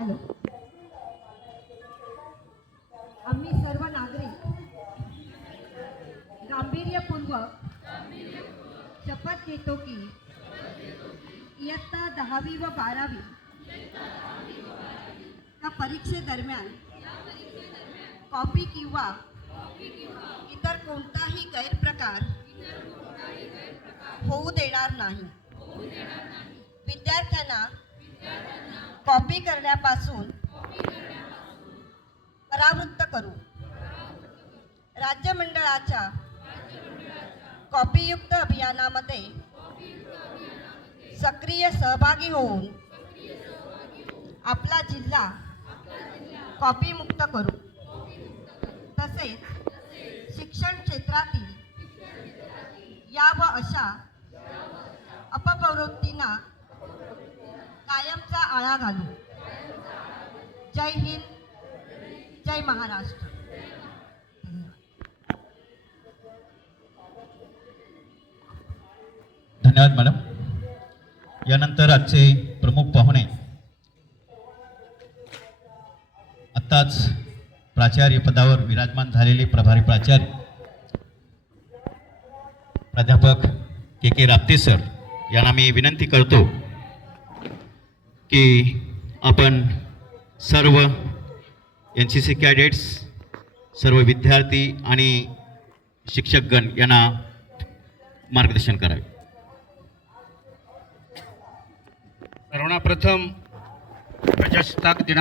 Hello. आम्ही सर्व नागरिक गांभीर्यपूर्वक शपथ घेतो की इयत्ता 10वी व 12वी या परीक्षेदरम्यान कॉपी किंवा इतर कोणताही गैरप्रकार होऊ देणार नाही. विद्यार्थ्यांना कॉपी करण्यापासून परावृत्त करू. राज्य मंडळाच्या कॉपीयुक्त अभियानामध्ये सक्रिय सहभागी होऊन आपला जिल्हा कॉपीमुक्त करू. तसेच शिक्षण क्षेत्रातील या व अशा अपप्रवृत्तींना कायमचा आळा घालू. जय हिंद, जय महाराष्ट्र. धन्यवाद मॅडम. यानंतर आजचे प्रमुख पाहुणे आत्ताच प्राचार्य पदावर विराजमान झालेले प्रभारी प्राचार्य प्राध्यापक के राप्ते सर यांना मी विनंती करतो की आपण सर्व NCC कॅडेट्स, सर्व विद्यार्थी आणि शिक्षकगण यांना मार्गदर्शन करावे. सर्वप्रथम प्रजासत्ताक दिना